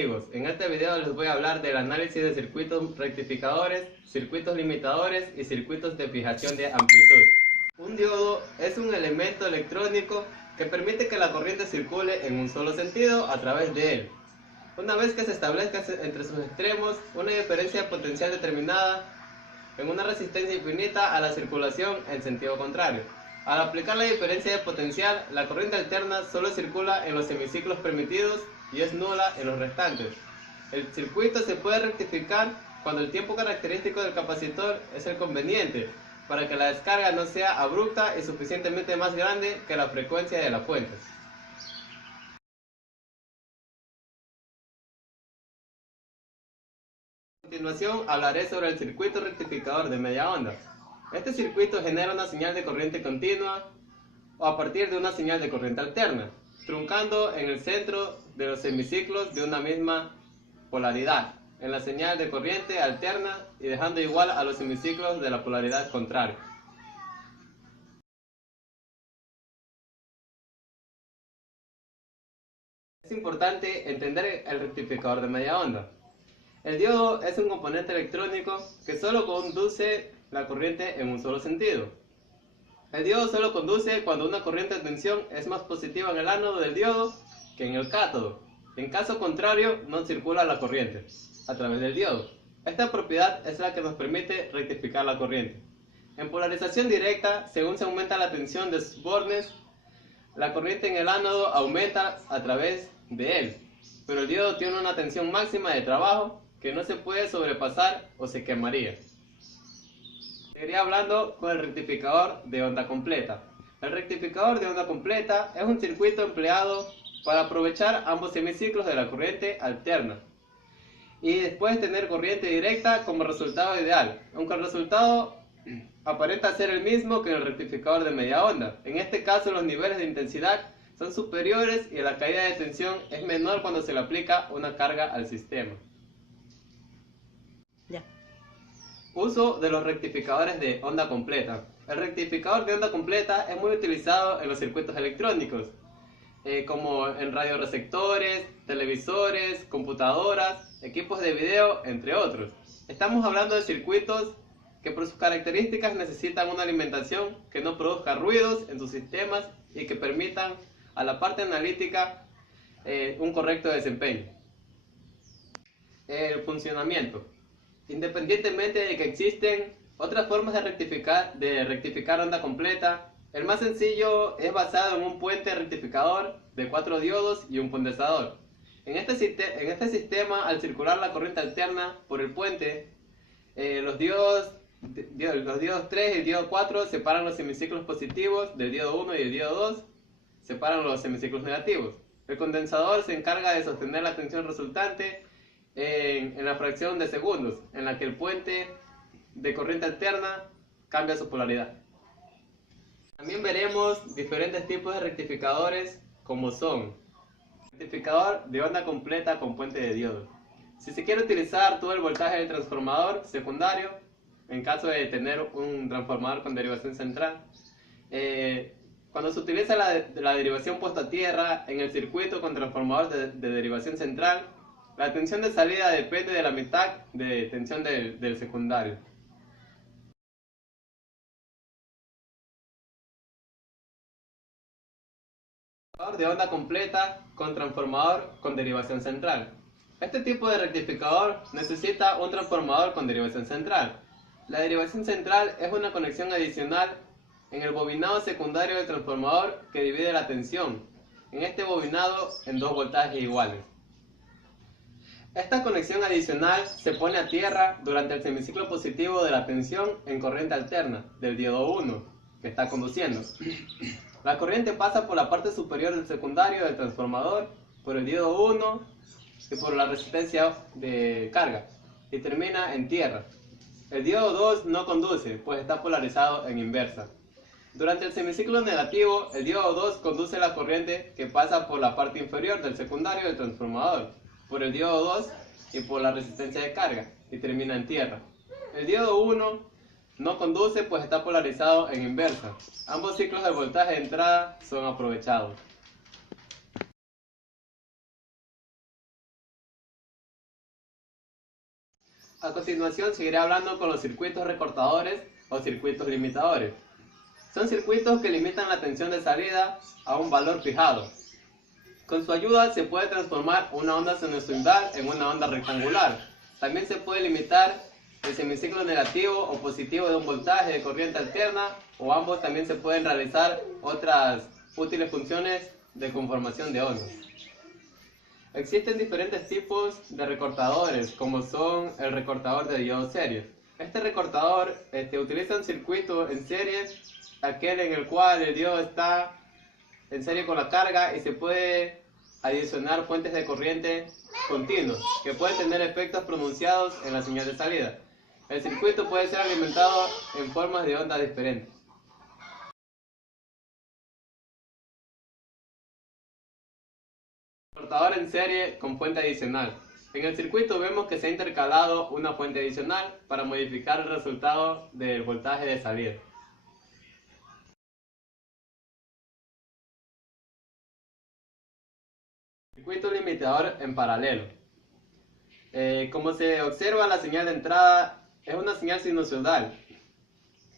amigos, en este video les voy a hablar del análisis de circuitos rectificadores, circuitos limitadores y circuitos de fijación de amplitud. Un diodo es un elemento electrónico que permite que la corriente circule en un solo sentido a través de él. Una vez que se establezca entre sus extremos una diferencia potencial determinada en una resistencia infinita a la circulación en sentido contrario. Al aplicar la diferencia de potencial, la corriente alterna solo circula en los semiciclos permitidos y es nula en los restantes. El circuito se puede rectificar cuando el tiempo característico del capacitor es el conveniente, para que la descarga no sea abrupta y suficientemente más grande que la frecuencia de la fuente. A continuación hablaré sobre el circuito rectificador de media onda. Este circuito genera una señal de corriente continua o a partir de una señal de corriente alterna, truncando en el centro de los semiciclos de una misma polaridad en la señal de corriente alterna y dejando igual a los semiciclos de la polaridad contraria. Es importante entender el rectificador de media onda. El diodo es un componente electrónico que solo conduce la corriente en un solo sentido. El diodo solo conduce cuando una corriente de tensión es más positiva en el ánodo del diodo que en el cátodo. En caso contrario, no circula la corriente a través del diodo. Esta propiedad es la que nos permite rectificar la corriente. En polarización directa, según se aumenta la tensión de sus bornes, la corriente en el ánodo aumenta a través de él, pero el diodo tiene una tensión máxima de trabajo que no se puede sobrepasar o se quemaría. Seguiría hablando con el rectificador de onda completa. El rectificador de onda completa es un circuito empleado para aprovechar ambos semiciclos de la corriente alterna y después tener corriente directa como resultado ideal, aunque el resultado aparenta ser el mismo que en el rectificador de media onda. En este caso los niveles de intensidad son superiores y la caída de tensión es menor cuando se le aplica una carga al sistema. Uso de los rectificadores de onda completa. El rectificador de onda completa es muy utilizado en los circuitos electrónicos, como en radioreceptores, televisores, computadoras, equipos de video, entre otros. Estamos hablando de circuitos que por sus características necesitan una alimentación que no produzca ruidos en sus sistemas y que permitan a la parte analítica un correcto desempeño. El funcionamiento. Independientemente de que existen otras formas de rectificar onda completa, el más sencillo es basado en un puente rectificador de 4 diodos y un condensador. En este sistema, al circular la corriente alterna por el puente, los diodos 3 y el diodo 4 separan los semiciclos positivos del diodo 1 y el diodo 2 separan los semiciclos negativos. El condensador se encarga de sostener la tensión resultante en la fracción de segundos en la que el puente de corriente alterna cambia su polaridad. También veremos diferentes tipos de rectificadores como son rectificador de onda completa con puente de diodo. Si se quiere utilizar todo el voltaje del transformador secundario, en caso de tener un transformador con derivación central, cuando se utiliza la derivación puesta a tierra en el circuito con transformador de derivación central, la tensión de salida depende de la mitad de tensión del secundario. De onda completa con transformador con derivación central. Este tipo de rectificador necesita un transformador con derivación central. La derivación central es una conexión adicional en el bobinado secundario del transformador que divide la tensión en este bobinado en dos voltajes iguales. Esta conexión adicional se pone a tierra durante el semiciclo positivo de la tensión en corriente alterna del diodo 1 que está conduciendo. La corriente pasa por la parte superior del secundario del transformador, por el diodo 1 y por la resistencia de carga y termina en tierra. El diodo 2 no conduce, pues está polarizado en inversa. Durante el semiciclo negativo, el diodo 2 conduce la corriente que pasa por la parte inferior del secundario del transformador, por el diodo 2 y por la resistencia de carga, y termina en tierra. El diodo 1 no conduce, pues está polarizado en inversa. Ambos ciclos de voltaje de entrada son aprovechados. A continuación seguiré hablando con los circuitos recortadores o circuitos limitadores. Son circuitos que limitan la tensión de salida a un valor fijado. Con su ayuda se puede transformar una onda sinusoidal en una onda rectangular. También se puede limitar el semiciclo negativo o positivo de un voltaje de corriente alterna, o ambos. También se pueden realizar otras útiles funciones de conformación de ondas. Existen diferentes tipos de recortadores, como son el recortador de diodo series. Este recortador utiliza un circuito en serie, aquel en el cual el diodo está en serie con la carga y se puede adicionar fuentes de corriente continuos que pueden tener efectos pronunciados en la señal de salida. El circuito puede ser alimentado en formas de ondas diferentes. Recortador en serie con fuente adicional. En el circuito vemos que se ha intercalado una fuente adicional para modificar el resultado del voltaje de salida. Circuito limitador en paralelo. Como se observa, la señal de entrada es una señal sinusoidal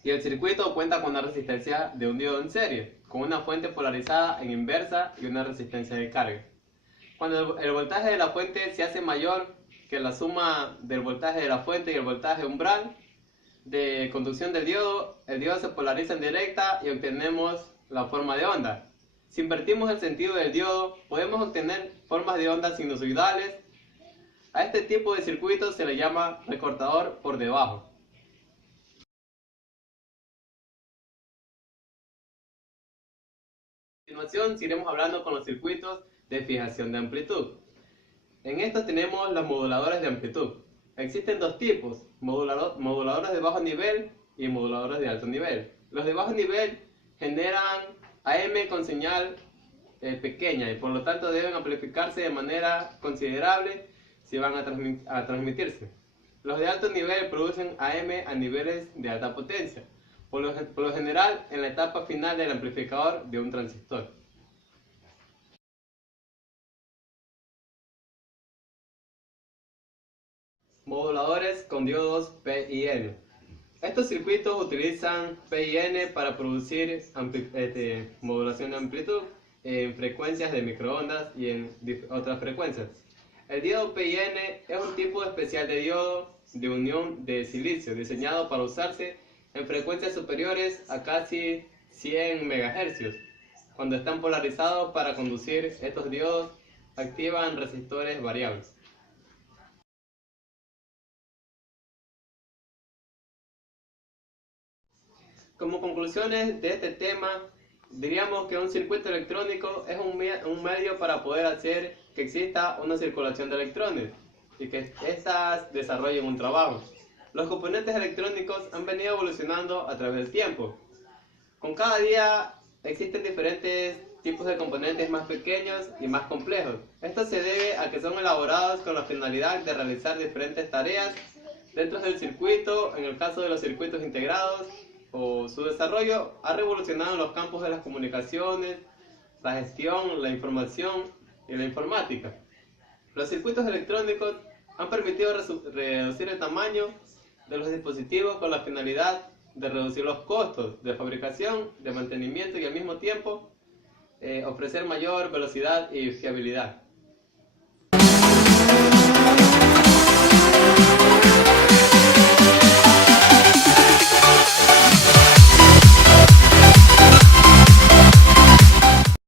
y el circuito cuenta con una resistencia de un diodo en serie, con una fuente polarizada en inversa y una resistencia de carga. Cuando el voltaje de la fuente se hace mayor que la suma del voltaje de la fuente y el voltaje umbral de conducción del diodo, el diodo se polariza en directa y obtenemos la forma de onda. Si invertimos el sentido del diodo, podemos obtener formas de ondas sinusoidales. A este tipo de circuito se le llama recortador por debajo. A continuación, seguiremos hablando con los circuitos de fijación de amplitud. En estos tenemos los moduladores de amplitud. Existen dos tipos, moduladores de bajo nivel y moduladores de alto nivel. Los de bajo nivel generan AM con señal pequeña y por lo tanto deben amplificarse de manera considerable si van a transmitirse. Los de alto nivel producen AM a niveles de alta potencia, por lo general en la etapa final del amplificador de un transistor. Moduladores con diodos P y N. Estos circuitos utilizan P y N para producir modulación de amplitud en frecuencias de microondas y en otras frecuencias. El diodo P y N es un tipo especial de diodo de unión de silicio diseñado para usarse en frecuencias superiores a casi 100 MHz. Cuando están polarizados para conducir, estos diodos activan resistores variables. Como conclusiones de este tema, diríamos que un circuito electrónico es un medio para poder hacer que exista una circulación de electrones y que éstas desarrollen un trabajo. Los componentes electrónicos han venido evolucionando a través del tiempo. Con cada día existen diferentes tipos de componentes más pequeños y más complejos. Esto se debe a que son elaborados con la finalidad de realizar diferentes tareas dentro del circuito. En el caso de los circuitos integrados, o su desarrollo ha revolucionado los campos de las comunicaciones, la gestión, la información y la informática. Los circuitos electrónicos han permitido reducir el tamaño de los dispositivos con la finalidad de reducir los costos de fabricación, de mantenimiento y al mismo tiempo ofrecer mayor velocidad y fiabilidad.